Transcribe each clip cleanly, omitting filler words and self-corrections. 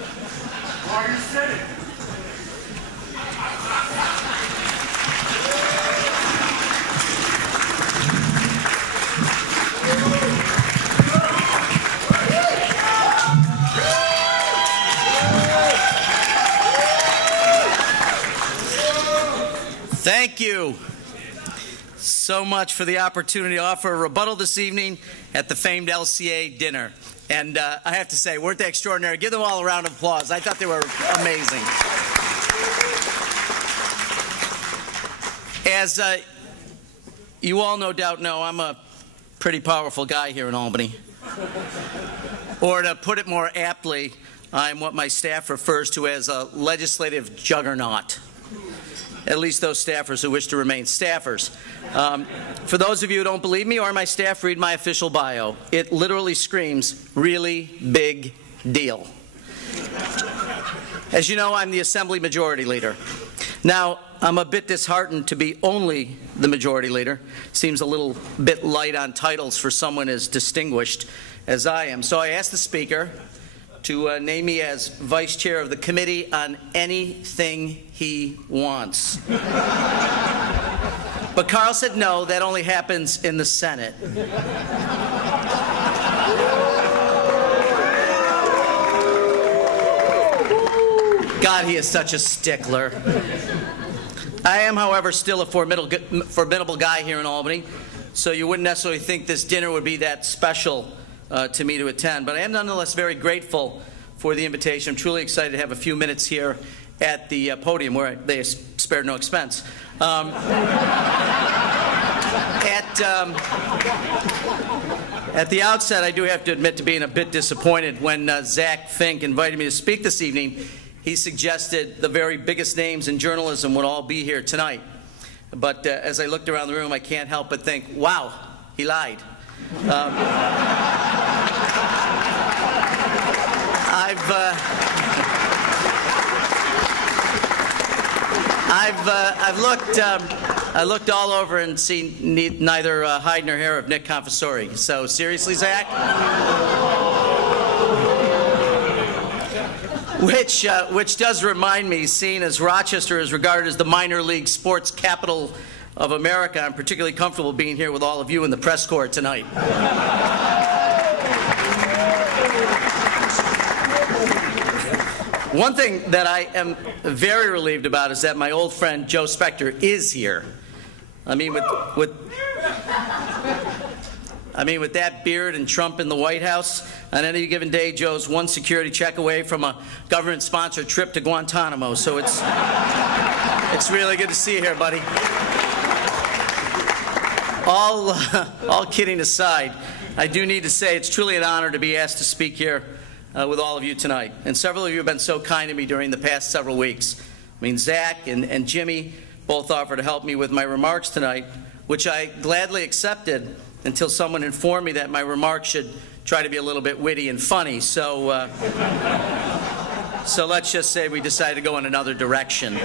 While you're sitting. Thank you so much for the opportunity to offer a rebuttal this evening at the famed LCA dinner. And I have to say, weren't they extraordinary? Give them all a round of applause. I thought they were amazing. As you all no doubt know, I'm a pretty powerful guy here in Albany. Or to put it more aptly, I'm what my staff refers to as a legislative juggernaut. At least those staffers who wish to remain staffers. For those of you who don't believe me or my staff, read my official bio. It literally screams, really big deal. As you know, I'm the Assembly Majority Leader. Now, I'm a bit disheartened to be only the Majority Leader. Seems a little bit light on titles for someone as distinguished as I am. So I asked the Speaker to name me as Vice Chair of the Committee on anything he wants. But Carl said no, that only happens in the Senate. God, he is such a stickler. I am, however, still a formidable guy here in Albany, so you wouldn't necessarily think this dinner would be that special to me to attend. But I am nonetheless very grateful for the invitation. I'm truly excited to have a few minutes here at the podium where they spared no expense. At the outset, I do have to admit to being a bit disappointed when Zach Fink invited me to speak this evening. He suggested the very biggest names in journalism would all be here tonight. But as I looked around the room, I can't help but think, wow, he lied. I looked all over and seen neither hide nor hair of Nick Confessori. So seriously, Zach? Which does remind me, seeing as Rochester is regarded as the minor league sports capital of America, I'm particularly comfortable being here with all of you in the press corps tonight. One thing that I am very relieved about is that my old friend Joe Spector is here. I mean, with that beard and Trump in the White House, on any given day, Joe's one security check away from a government-sponsored trip to Guantanamo. So it's really good to see you here, buddy. All kidding aside, I do need to say it's truly an honor to be asked to speak here with all of you tonight. And several of you have been so kind to me during the past several weeks. I mean, Zach and Jimmy both offered to help me with my remarks tonight, which I gladly accepted until someone informed me that my remarks should try to be a little bit witty and funny. So let's just say we decided to go in another direction.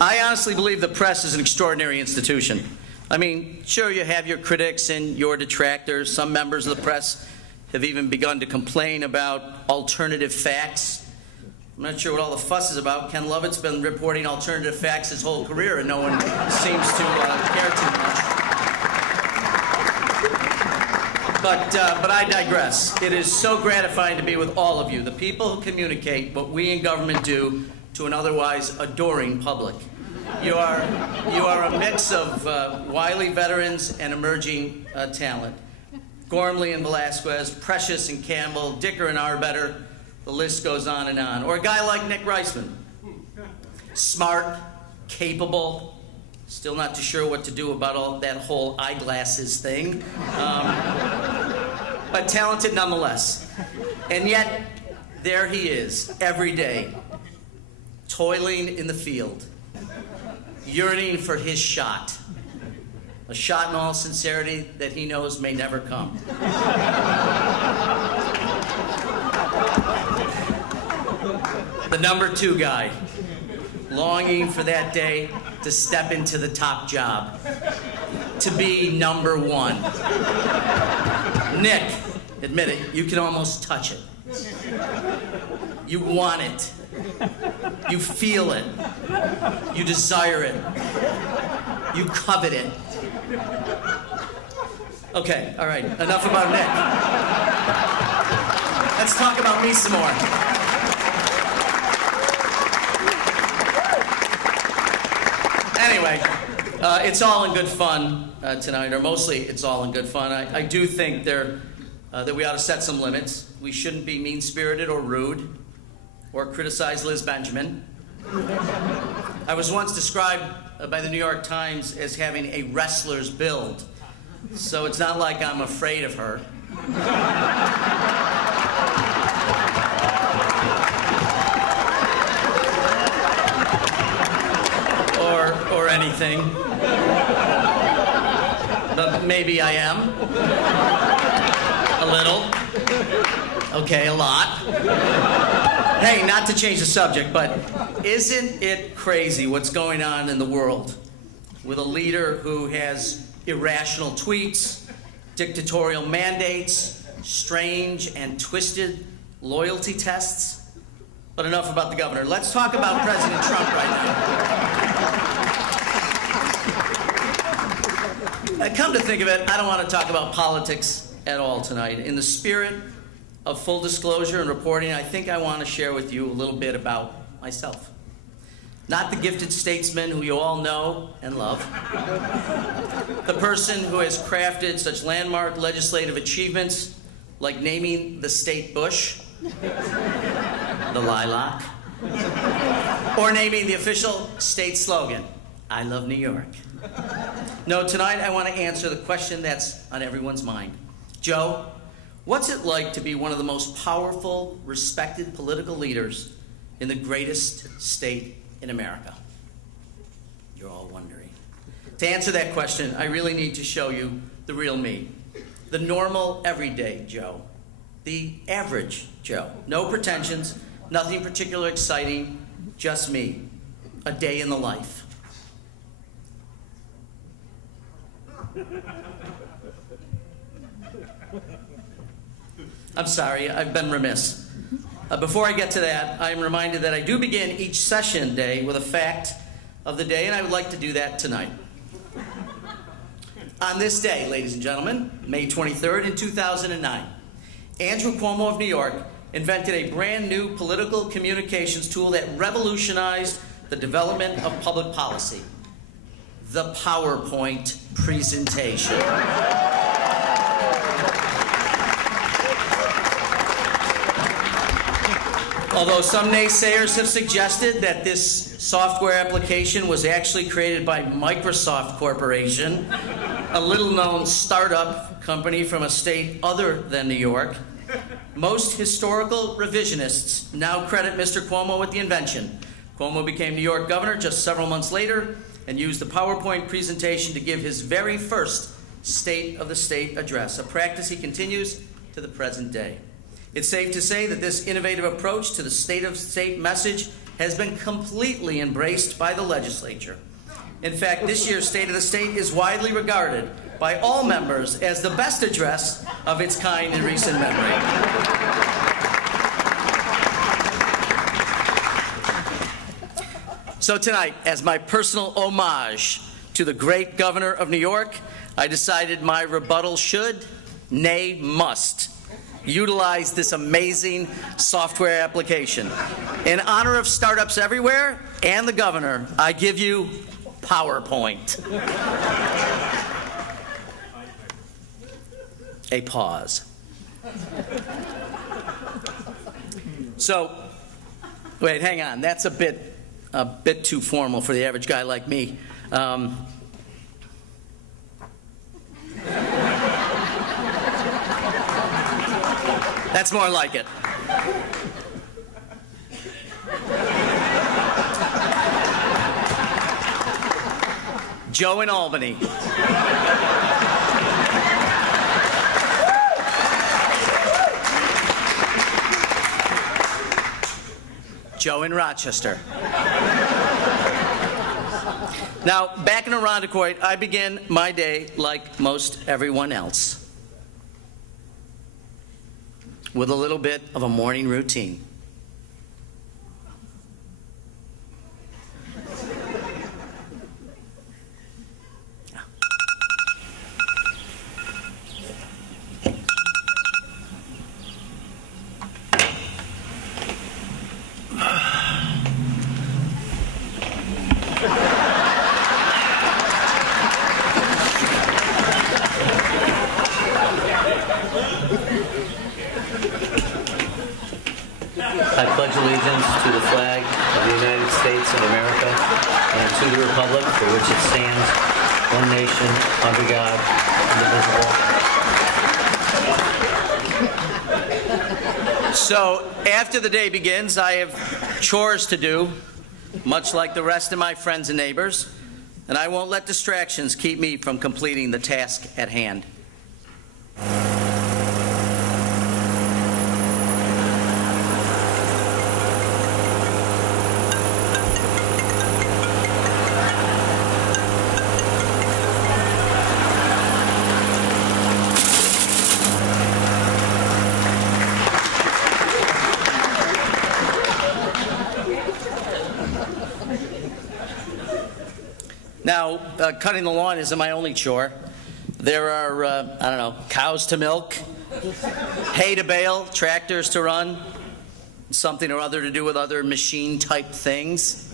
I honestly believe the press is an extraordinary institution. I mean, sure, you have your critics and your detractors. Some members of the press have even begun to complain about alternative facts. I'm not sure what all the fuss is about. Ken Lovett's been reporting alternative facts his whole career, and no one seems to care too much. But I digress. It is so gratifying to be with all of you, the people who communicate what we in government do to an otherwise adoring public. You are a mix of wily veterans and emerging talent. Gormley and Velasquez, Precious and Campbell, Dicker and Arbetter, the list goes on and on. Or a guy like Nick Reisman. Smart, capable, still not too sure what to do about all that whole eyeglasses thing. But talented nonetheless. And yet, there he is, every day, toiling in the field, yearning for his shot. A shot in all sincerity that he knows may never come. The number 2 guy, longing for that day to step into the top job, to be number 1. Nick, admit it, you can almost touch it. You want it. You feel it. You desire it. You covet it. Okay, all right, enough about Nick. Let's talk about me some more. Anyway, it's all in good fun tonight, or mostly it's all in good fun. I do think that we ought to set some limits. We shouldn't be mean-spirited or rude or criticize Liz Benjamin. I was once described by the New York Times as having a wrestler's build, so it's not like I'm afraid of her. Or anything. But maybe I am. A little. Okay, a lot. Hey, not to change the subject, but isn't it crazy what's going on in the world with a leader who has irrational tweets, dictatorial mandates, strange and twisted loyalty tests? But enough about the governor. Let's talk about President Trump right now. Come to think of it, I don't want to talk about politics at all tonight. In the spirit of full disclosure and reporting, I think I want to share with you a little bit about myself. Not the gifted statesman who you all know and love. The person who has crafted such landmark legislative achievements like naming the state Bush, the lilac, or naming the official state slogan, I love New York. No, tonight I want to answer the question that's on everyone's mind. Joe, what's it like to be one of the most powerful, respected political leaders in the greatest state in America? You're all wondering. To answer that question, I really need to show you the real me. The normal, everyday Joe. The average Joe. No pretensions, nothing particularly exciting, just me. A day in the life. I'm sorry, I've been remiss. Before I get to that, I'm reminded that I do begin each session day with a fact of the day, and I would like to do that tonight. On this day, ladies and gentlemen, May 23rd in 2009, Andrew Cuomo of New York invented a brand new political communications tool that revolutionized the development of public policy: the PowerPoint presentation. Although some naysayers have suggested that this software application was actually created by Microsoft Corporation, a little-known startup company from a state other than New York, most historical revisionists now credit Mr. Cuomo with the invention. Cuomo became New York governor just several months later and used the PowerPoint presentation to give his very first State of the State address, a practice he continues to the present day. It's safe to say that this innovative approach to the State of the State message has been completely embraced by the legislature. In fact, this year's State of the State is widely regarded by all members as the best address of its kind in recent memory. So tonight, as my personal homage to the great governor of New York, I decided my rebuttal should, nay must, utilize this amazing software application. In honor of startups everywhere and the governor, I give you PowerPoint. A pause. So, wait, hang on. That's a bit too formal for the average guy like me. That's more like it. Joe in Albany. Joe in Rochester. Now, back in Irondequoit, I begin my day like most everyone else, with a little bit of a morning routine. I pledge allegiance to the flag of the United States of America and to the republic for which it stands, one nation, under God, indivisible. So, after the day begins, I have chores to do, much like the rest of my friends and neighbors, and I won't let distractions keep me from completing the task at hand. Now, cutting the lawn isn't my only chore. There are, I don't know, cows to milk, hay to bale, tractors to run, something or other to do with other machine-type things.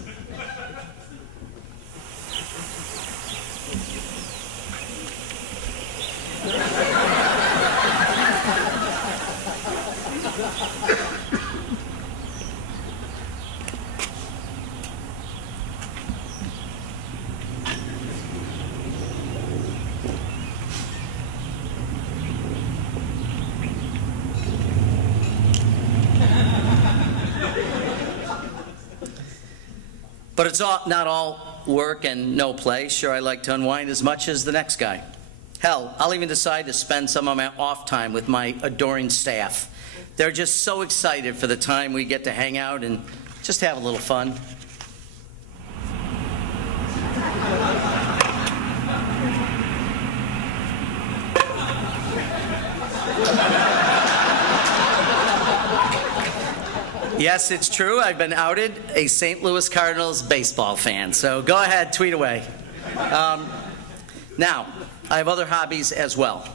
But it's not all work and no play. Sure, I like to unwind as much as the next guy. Hell, I'll even decide to spend some of my off time with my adoring staff. They're just so excited for the time we get to hang out and just have a little fun. Yes, it's true. I've been outed a St. Louis Cardinals baseball fan. So go ahead, tweet away. Now, I have other hobbies as well.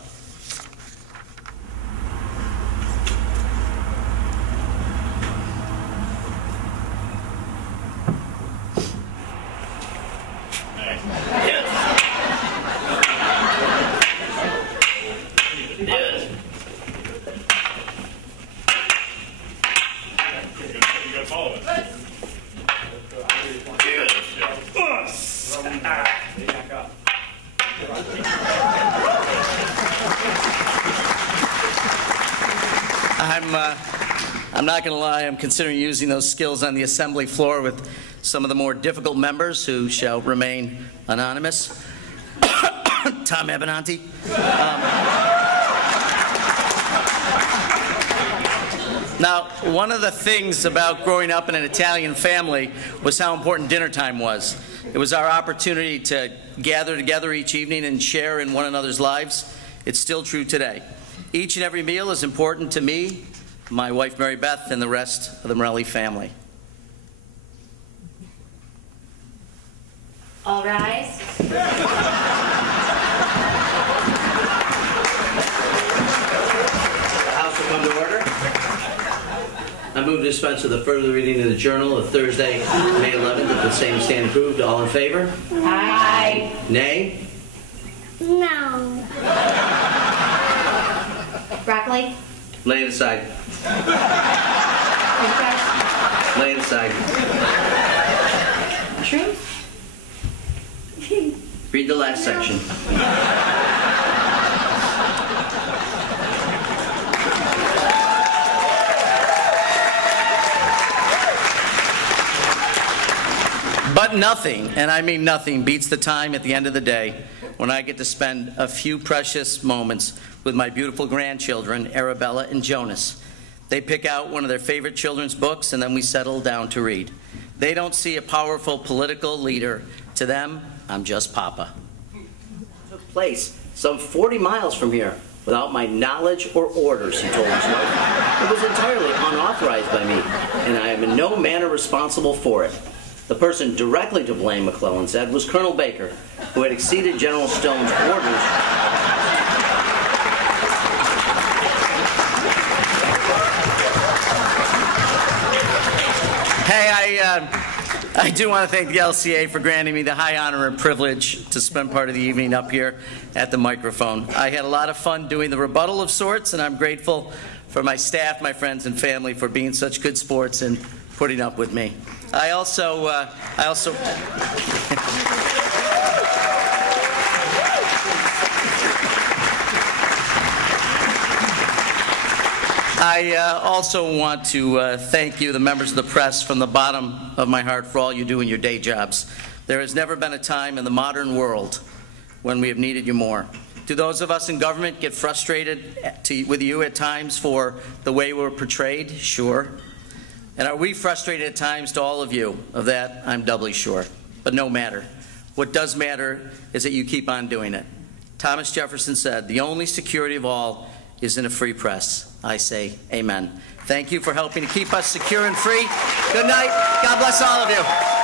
I'm not going to lie, I'm considering using those skills on the assembly floor with some of the more difficult members who shall remain anonymous. Tom Abenanti. Now, one of the things about growing up in an Italian family was how important dinner time was. It was our opportunity to gather together each evening and share in one another's lives. It's still true today. Each and every meal is important to me, my wife Mary Beth, and the rest of the Morelle family. All rise. House will come to order. I move to dispense with the further reading of the Journal of Thursday, May 11th, that the same stand approved. All in favor? Aye. Nay? No. Broccoli? Lay it aside. Lay it aside. Mushrooms? Read the last section. But nothing, and I mean nothing, beats the time at the end of the day when I get to spend a few precious moments with my beautiful grandchildren, Arabella and Jonas. They pick out one of their favorite children's books, and then we settle down to read. They don't see a powerful political leader. To them, I'm just Papa. It took place some 40 miles from here without my knowledge or orders, he told his wife. It was entirely unauthorized by me, and I am in no manner responsible for it. The person directly to blame, McClellan said, was Colonel Baker, who had exceeded General Stone's orders. Hey, I do want to thank the LCA for granting me the high honor and privilege to spend part of the evening up here at the microphone. I had a lot of fun doing the rebuttal of sorts, and I'm grateful for my staff, my friends, and family for being such good sports and putting up with me. I also want to thank you, the members of the press, from the bottom of my heart for all you do in your day jobs. There has never been a time in the modern world when we have needed you more. Do those of us in government get frustrated with you at times for the way we're portrayed? Sure. And are we frustrated at times to all of you? Of that, I'm doubly sure. But no matter. What does matter is that you keep on doing it. Thomas Jefferson said, "The only security of all is in a free press." I say amen. Thank you for helping to keep us secure and free. Good night. God bless all of you.